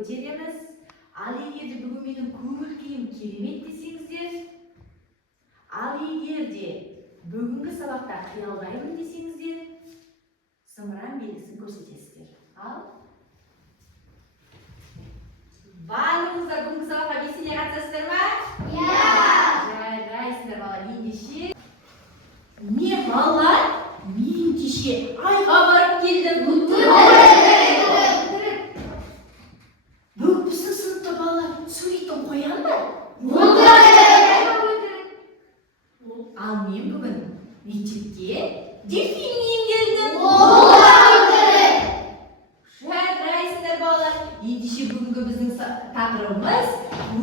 көтереміз. Ал егерде бүгін менің көңіл күйім керемет десеңіздер, ал егерде бүгінгі сабақта қиялдаймын десеңіздер, зымыран белгісін көрсетесіздер. Ал барлығыңыздар бүгінгі сабаққа белсене қатысасыздар ма? Иә! Жарайсыздар бала, ендеше. Мен балалар, мен кеше айға барып келдім. Бүгін біздің сыныпта балалар суретін қоян ба? Ал мен бүгін мектепке дельфинмен келдім. Жарайсыздар балалар, ендеше бүгінгі біздің тақырыбымыз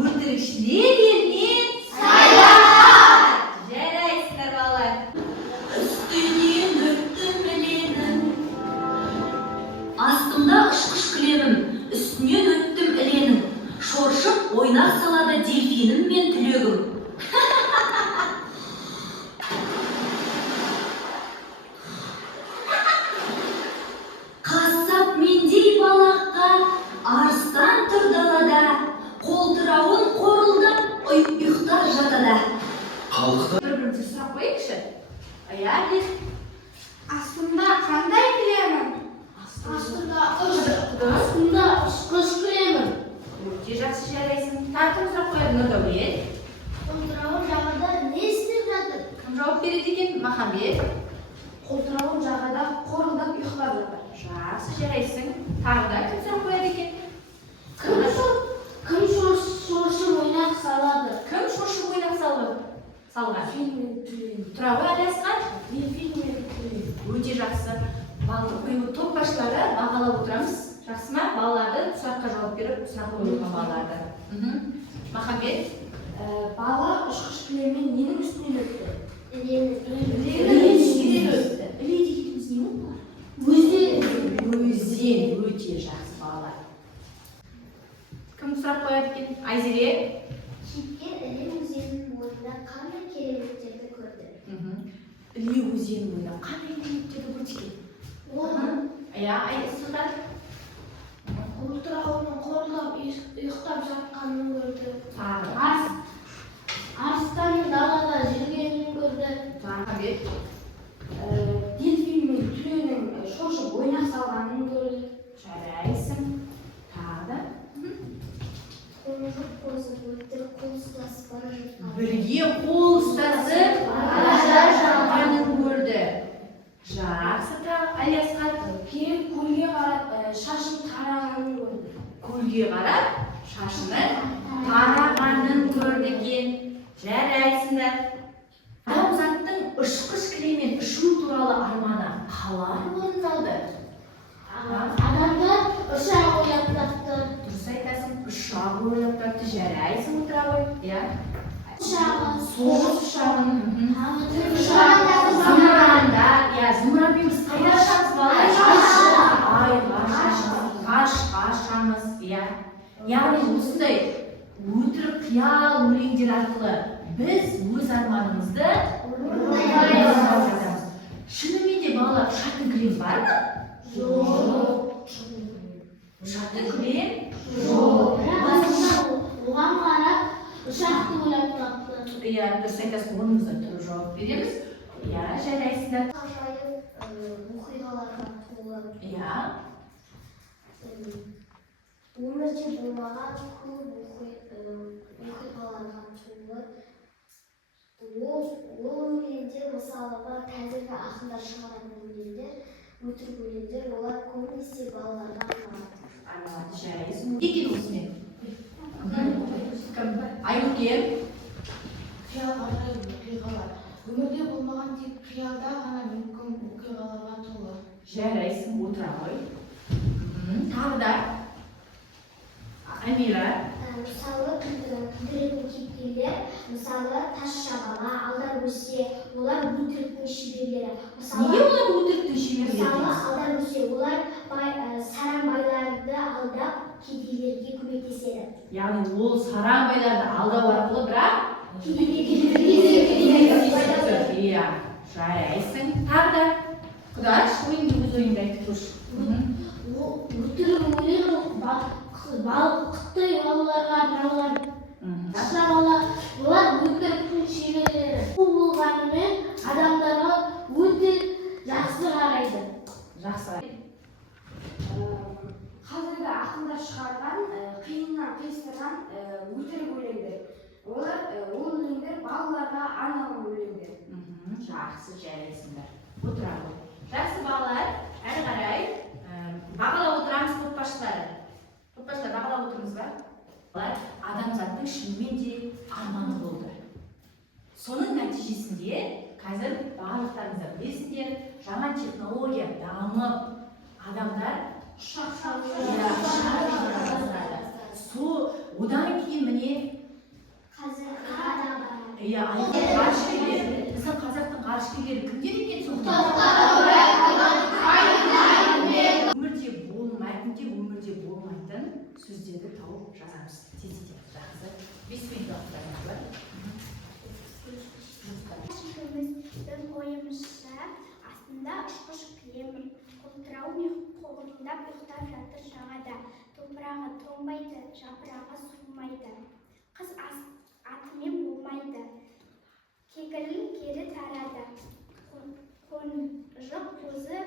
өтірікшілер еліне саяхат. Жарайсыздар балалар. Үстінен өттім іленің, астымда ұшқыш кілемім, үстінен өттім іленің, шоршып ойнақ салады дельфинім мен түлегім. Қасап мендей балаққа арыстан тұр далада, қолтырауын қорылдап ұйықтар жатада. Бір-бірімізге сұрақ қояйықшы. Аяқ Астымда қандай кілемін? Астымда ұшқыш кілемін. өте жақсы, жарайсың. Тағы сұрақ қояды Нұрдәулет. Қолтырауын жағада не істеп жатыр? Кім жауап береді екен? Махамбет. Қолтырауын жағада қорылдап ұйықтап жатыр. Жақсы, жарайсың. Тағы да кім сұрақ қояды екен? Кім шоршып ойнақ салады? Кім шошып ойнақ салған? Дельфин мен түлен. Тұра ғой, Алиасқан. Дельфин мен түлен. Өте жақсы. Топ басшылары бағалап отырамыз. Жақсы ма? Балаларды сұраққа жауап беріп, сұрақ қойылған балаларды. Махамбет. Бала ұшқыш кілеммен ненің үстінен өтті? Іле дегеніміз не болды? Өзен. Өте жақсы балалар. Кім сұрақ қояды екен? Айзере. Кейіпкер Іле өзенінің бойында қандай кереметтерді көрді? Іле өзенінің бойында қандай кереметтерді көрді екен? Иә, Айсұлтан. Қолтырауының қорылдап ұйықтап жатқанын көрді. Тағы. Арыстанның далада жүргенін көрді. Махамбет. Дельфин мен түленің шошып ойнақ салғанын көрді. Жарайсың. Тағы да. Қоңыржық қозып өтірік қол ұстасып бара жатқан. Бірге қол ұстасып бара жатқанын көрді. Жақсы. Тағы Алиасқан. Келіп көлге қарап шашын тарағанын көрді. Көлге қарап шашының тарағанын көрді екен. Жарайсыңдар. Адамзаттың ұшқыш кілеммен ұшу туралы арманы қалай орындалды? Адамдар ұшақ ойлап тапты. Дұрыс айтасың, ұшақ ойлап тапты. Жарайсың, отыра ғой. Иә. Ұшағы, Соғыс ұшағын. зымыран. Иә, зымыранмен біз қайда ұшамыз балалар? Айға ұшамыз, ғарышқа ұшамыз. Иә. Яғни осындай өтірік қиял өлеңдер арқылы біз өз арманымызды орындап жатамыз. Шынымен де балалар, ұшатын кілем бар ма? Жоқ. Ұшатын кілем? Жоқ. Оған қарап ұшақты ойлап тапты. Иә, дұрыс айтасың, онымыздан тұрып жауап береміз. Иә, жарайсыңдар. Ғажайып оқиғаларға толы. Иә. Өмірде болмаған көп оқиғаларға толы. Ол өлеңдер, мысалыға қазіргі ақындар шығаратын өлеңдер, өтірік өлеңдер, олар көбінесе балаларға арналады. Жарайсың. Не екен осымен? Айнұр. Қиял ғажайып оқиғалар. Өмірде болмаған тек қиялда ғана мүмкін оқиғаларға толы. Жарайсың, отыра ғой. Тағы да. Амира. Мысалы, күлдіретін кейіпкерлер, мысалы тазша бала, алдар өсе, олар өтіріктің шеберлері. Неге олар өтіріктің шеберлері? Мысалы, алдар өсе, олар саран байларды алдап, кедейлерге көмектеседі. Яғни ол саран байларды алдау арқылы бірақ Иә, жарайсың. Тағы да. Құдаш, өз ойыңды айтып көрші. Өтірік өлең балықты балаларға арналған олар өтіріктің шеберлері. Бұл болғанымен адамдарға өте жақсы қарайды. Жақсы. Қазіргі ақындар шығарған қиыннан қиыстырған өтірік өлеңдер. Олар ол өлеңдер балаларға арналған өлеңдер. Жақсы, жарайсыңдар. Отыра ғой. Жақсы балалар, әрі қарай бағалап отырамыз көпбасшылары. Көпбасшылар бағалап отырмыз ба? Адамзаттың шынымен де арманы болды. Соның нәтижесінде қазір барлықтарыңыз білесіздер, жаңа технология дамып, адамдар ұшақ одан кейін міне біздің қазақтың ғарышкерлері кімдер екен сонда? Өмірде болмайтын сөздерді тауып жазамыз. Тезде жақсы. 5 минут уақыттарыңыз бар. Біздің ойымызша астында ұшқыш кілем қолтырауын қолындап ұйықтап жатыр жағада. Топырағы тоңбайды, жапырағы суымайды. Қыз атымен болмайды. Кекілін кері тарады. Қонжық көзі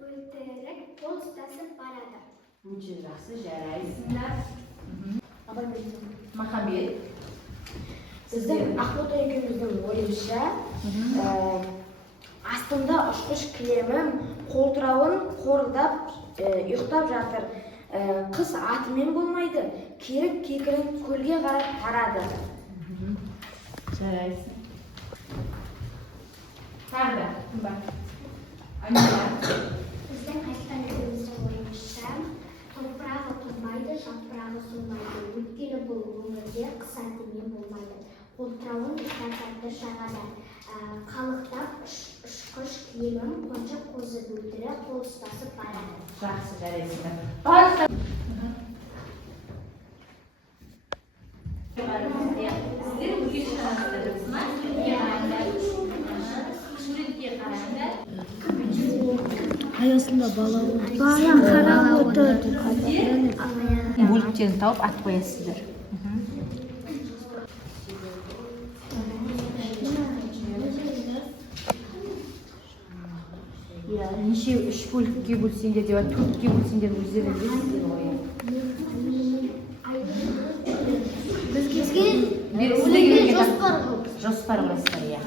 өлтірік қол ұстасып барады. Өте жақсы, жарайсыңдар. Махамбет. Біздің Ақбота екеуміздің ойымызша астында ұшқыш кілемі қолтырауын қорылдап ұйықтап жатыр. Қыз атымен болмайды, керік кекілін көлге қарап тарады. Жарайсың. Тағы да, кім бар? Айнала. Біздің Айтқан екеуміздің ойымызша топырағы тоңбайды, жапырағы солмайды. Өйткені бұл өмірде қыз атымен болмайды. Қолтырауын ұстатады жағада. Қалықтап ұшқыш кілемін қонжық көзі өлтіріп қол ұстасып барады. Жақсы, жарайсыңдар. Барлықтар. Сіздер өте шығарыңыздар, ма? Суретке қараңдар. Аясында бала болды. Бөліктерін тауып ат қоясыздар. Неше үш бөлікке бөлсеңдер деп, төртке бөлсеңдер өздері білесіздер ғой. Бізге жоспар құрасыздар, иә.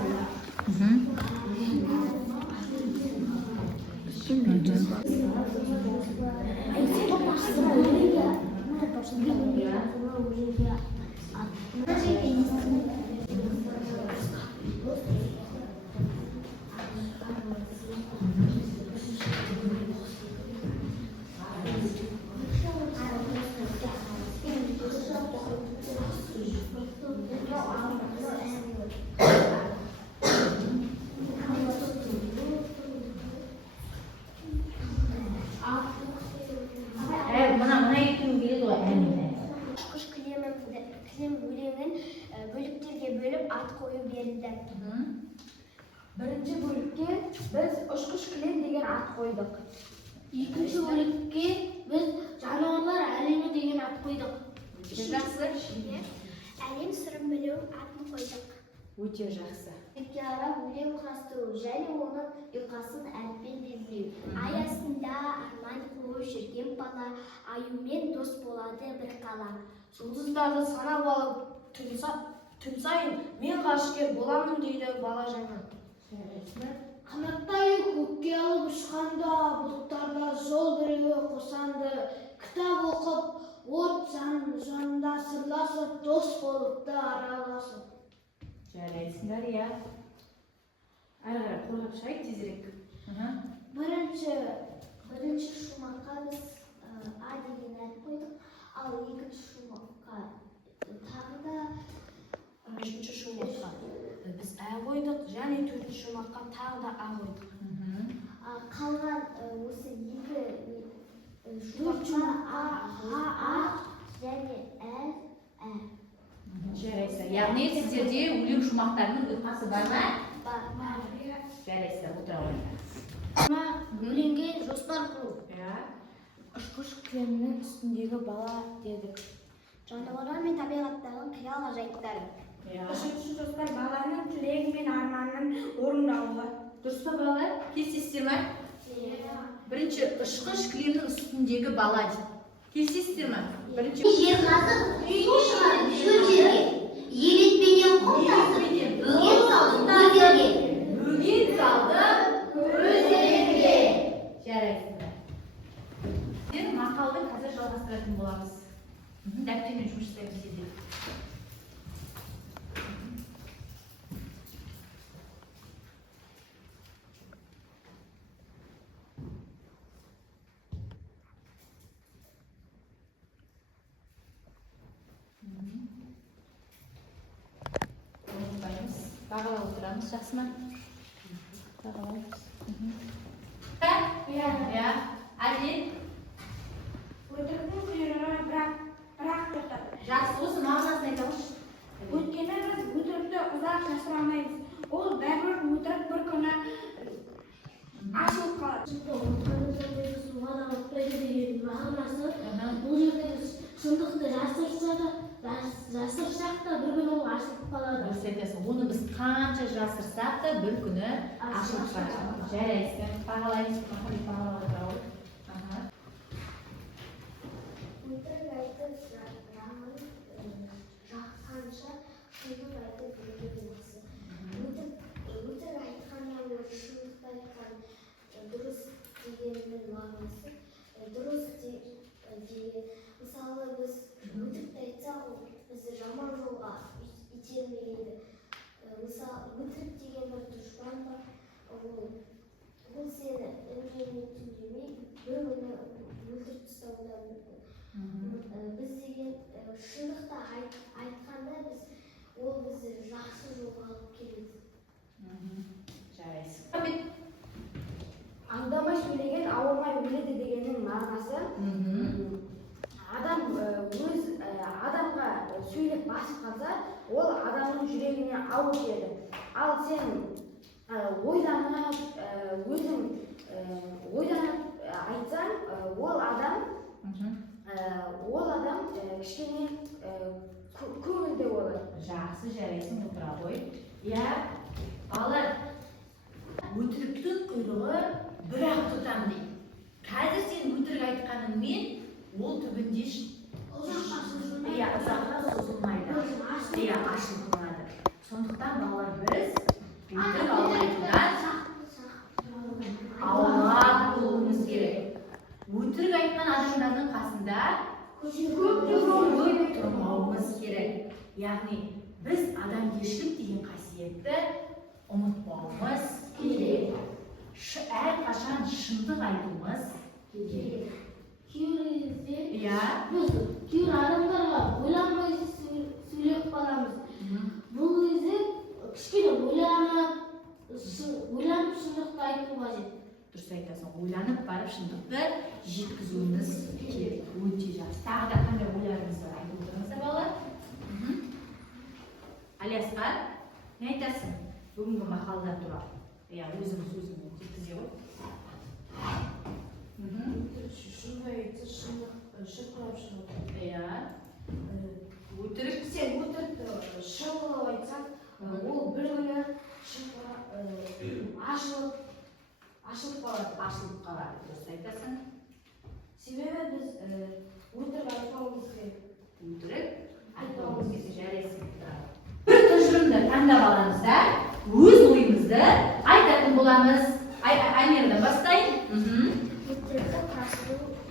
Ұшқыш кілем өлеңін бөліктерге бөліп ат қою берді. Бірінші бөлікке біз ұшқыш кілем деген ат қойдық. Екінші бөлікке біз жануарлар әлемі деген ат қойдық. Жақсы. Әлем сырын білу атын қойдық. Өте жақсы. Бетке қарап өлең құрастыру және оның ұйқасын әріппен белгілеу. Ай астында арман қуып жүрген бала аюмен дос болады бір қала. Жұлдыздарды санап алып түн сайын мен ғарышкер боламын дейді бала жаңа. Қанаттай көкке алып ұшқанда бұлттарда жол біреуі қосанды. Кітап оқып от жанында сырласып дос болыпты араласып. Жарайсыңдар, иә. Әрі қарай қорғап шығайық тезірек. Бірінші шумаққа біз А деген әріп қойдық, ал екінші шумаққа тағы да Үшінші шумаққа біз Ә қойдық, және төртінші шумаққа тағы да А қойдық. қалған осы екі шумаққа А және Ә. Жарайсыздар. Яғни сіздерде өлең шумақтарының ұйқасы бар ма? Бар. Жарайсыздар, отыра қойыңдар. Өлеңге жоспар құру. Ұшқыш кілемнің үстіндегі бала дедік. Жануарлар мен табиғаттағы қиял ғажайыптары. Үшінші достар баланың тілегі мен арманын орындауға. Дұрыс па балалар? Келісесіздер ме? Бірінші ұшқыш кілемнің үстіндегі бала дейді. Келісесіздер ме? Бірінші жер қазып су шығарып шөл жерге елетпенен қолдасып бөгет салды көздерге. бөгет салды көздерге. Жарайсыздар. Сіздер мақалды қазір жалғастыратын боламыз. Дәптермен жұмыс жасаймыз сіздер. Бағалап отырамыз, жақсы ма? Бағалаймыз. Иә. Әлен? Өтіріктің құйрығы бірақ тұртады. Жақсы, осы мағынасын айтамыз. Өйткені біз өтірікті ұзақ жасыра алмаймыз. Ол бәрібір өтірік бір күні ашылып қалады. Суға да батпайды деген мағынасы бұл жерде біз шындықты жасырсақ та бір күні ол ашылып қалады. Дұрыс айтасың. Оны біз қанша жасырсақ та бір күні ашылып қалады. Жарайсың. Бағалаймыз. Бағалап отырауыз. Өтірік айтып жағын жаққанша шындық айтып білген жақсы. Өтірік айтқаннан гөрі шындықты айтқан дұрыс дегеннің мағынасы дұрыс деген. Мысалы біз өтірікті айтсақ, бізді жаман жолға итермелейді. Мысалы өтірік деген бір дұшпан бар, ол сені үндемей түндемей бір күні өлтіріп тастауы да мүмкін. Біз деген шындықты айтқанда ол бізді жақсы жолға алып келеді. Жарайсың. Аңдамай сөйлеген ауырмай өледі дегеннің мағынасы адамға сөйлеп басып қалса, ол адамның жүрегіне ауыр тиеді. Ал сен ойланып айтсаң, ол адам кішкене көңілді болады. Жақсы, жарайсың, отыра ғой. Иә, балалар, өтіріктің құйрығы бір-ақ тұтам дейді. Қазір сен өтірік айтқаныңмен ол түбінде ұзаққа созылмайды. Ашылып қалады. Сондықтан балалар біз өтірік алмайтындан аулақ болуымыз керек. Өтірік айтқан адамдардың қасында көп тұрмауымыз керек. Яғни біз адамгершілік деген қасиетті ұмытпауымыз керек. Әрқашан шындық айтуымыз керек. Кейбір адамдарға ойланбай сөйлеп қаламыз. Бұл кезде кішкене ойланып шындықты айту қажет. Дұрыс айтасың, ойланып барып шындықты жеткізуіміз керек. Өте жақсы. Тағы да қандай ойларыңыз бар, айтып отырыңыздар балалар? Алиасқа, не айтасың? Бүгінгі мақалда туралы. Өзіңіз жеткізе ғой. Шындай айтса шындық шырқырап шығады. Өтірік. Сен өтірікті шырқылап айтсаң, ол бір күні ашылып қалады. Дұрыс айтасың. Себебі біз өтірік айтпауымыз керек. Өтірік айтпауымыз керек. Жарайсың. Бір тұжырымды таңдап алыңыздар. Өз ойымызды айтатын боламыз. Айнерден бастайын. Өтірікті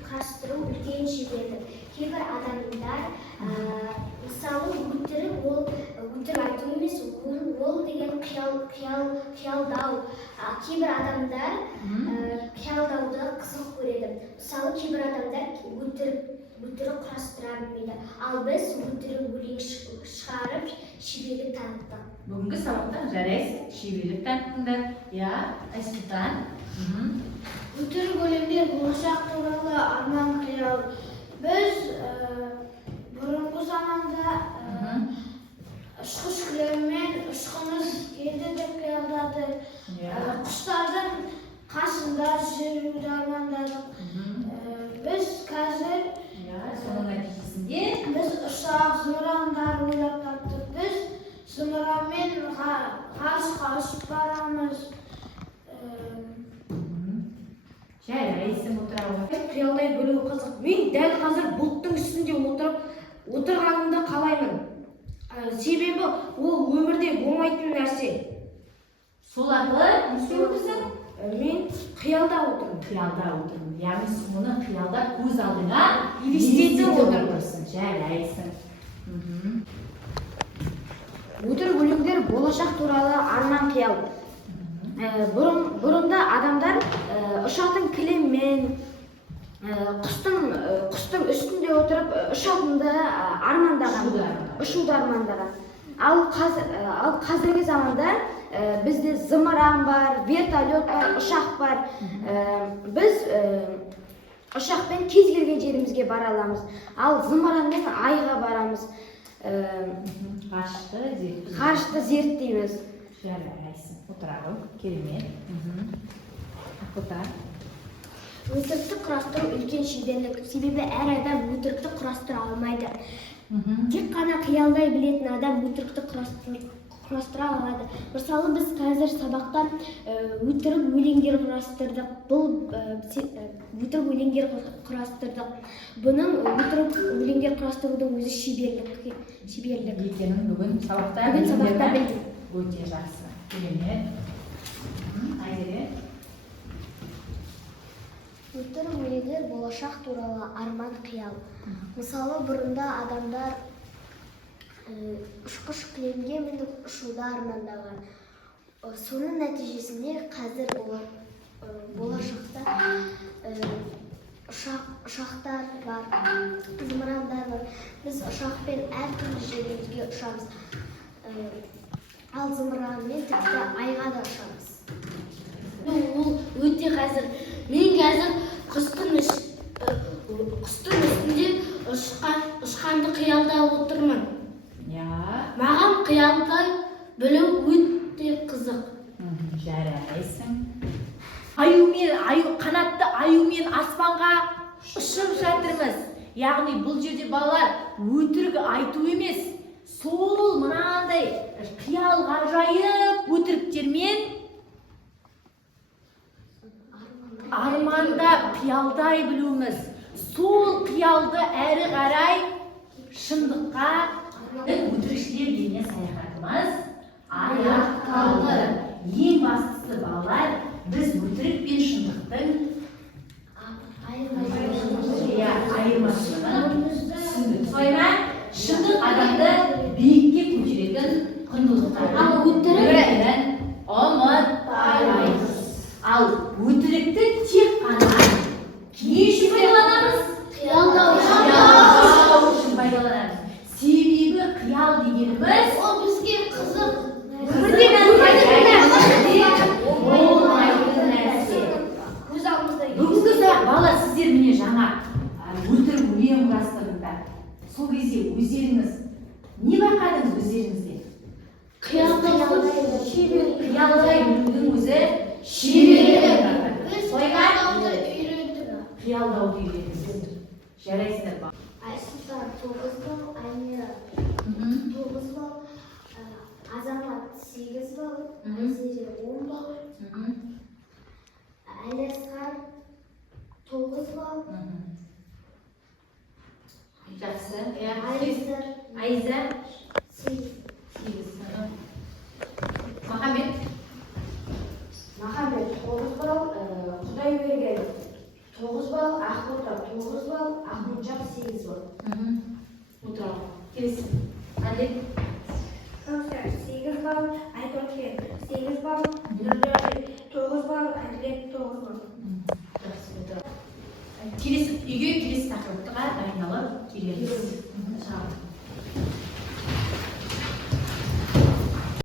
құрастыру үлкен шеберлік. Кейбір адамдар мысалы өтірік айту емес, ол деген қиялдау. Кейбір адамдар қиялдауды қызық көреді. Мысалы кейбір адамдар өтірік құрастыра білмейді. Ал біз өтірік өлең шығарып шеберлік таныттық. Бүгінгі сабақта жарайсың, шеберлік таныттыңдар. Айсұлтан. Өтірік өлеңдер болашақ туралы арман қиял. Біз бұрынғы заманда ұшқыш кілеммен ұшқымыз келді деп қиялдадық. Құстардың қасында жүруді армандадық. Біз асып барамыз. Жарайсың отыра ғой. Қиялдай білу қызық. Мен дәл қазір бұлттың үстінде отырғанымды қалаймын. Себебі ол өмірде болмайтын нәрсе. Сол арқылы не істеуіміздің? Мен қиялда отырмын. Қиялда отырмын. Яғни соны қиялда көз алдыңа елестетіп отырсың. Жарайсың. Өтірік өлеңдер болашақ туралы арман қиял. Бұрында адамдар ұшақтың кілеммен, құстың үстінде отырып ұшатынды ұшуды армандаған. Ал қазіргі заманда бізде зымыран бар, вертолет бар, ұшақ бар. Біз ұшақпен кез келген жерімізге бара аламыз. Ал зымыранмен айға барамыз. Ғарышты зерттейміз. Жарайсың. Отыра ғой. Керемет. Отыр. Өтірікті құрастыру үлкен шеберлік. Себебі әр адам өтірікті құрастыра алмайды. Тек қана қиялдай білетін адам өтірікті құрастыра алады. Мысалы, біз қазір сабақта өтірік өлеңдер құрастырдық. Өтірік өлеңдер құрастырдық. Бұның өтірік өлеңдер құрастырудың өзі шеберлік. Екенін бүгін сабақта білдім. Өте жақсы. Керемет. Айзере. Өтірік өлеңдер болашақ туралы арман қиял. Мысалы, бұрында адамдар ұшқыш кілемге мініп ұшуды армандаған. Соның нәтижесінде қазір болашақта ұшақтар бар, зымырандар бар. Біз ұшақпен әртүрлі жерлерге ұшамыз. Ал зымыранмен тіпті айға да ұшамыз. Ол өте қазір. Мен қазір құстың үстінде ұшқанды қиялда отырмын. Маған қиялдай білу өте қызық. Жарайсың. Қанатты аюмен аспанға ұшып жатырмыз. Яғни бұл жерде балалар өтірік айту емес, сол мынандай қиял ғажайып өтіріктермен армандап қиялдай білуіміз. Сол қиялды әрі қарай шындыққа өтірікшілер еліне саяхатымыз аяқталды. Ең бастысы балалар, біз өтірік пен шындықтың айырмашылығын түсіндік. Содан шындық адамды биікке көтеретін құндылықтар. Ал өтірік ұмытпаймыз. Ал өтірікті тек қана не үшін пайдаланамыз? Қиялдау үшін пайдаланамыз. Себебі қиял дегеніміз Ол бізге қызық. болмайтын нәрсе. Бүгінгі сабақ балалар, сіздер міне жаңа өтірік өлең құрастырдыңдар. Сол кезде өздеріңіз не байқадыңыз өздеріңізде? Қиялдай білудің өзі шеберлік. Қиялдауды үйрендіңіз. Жарайсыңдар ба? Айсұлтан 9 балл, Айнира 9 балл, Азамат 8 балл, Айзере 10 балл, Әлесхан 9 балл, Жақсы. Айза 8. Махамбет 9 балл, Құдайберген 9 балл, Ақбота 9 балл, Ақмонжақ 8 балл. Отыра. Келесің. Әдет. Кәусар 8 балл, Айторкен 8 балл, Нұржан 9 балл, Әділет 9 балл. Жақсы. Келесі үйге келесі тақырыптыға дайындалып келеміз.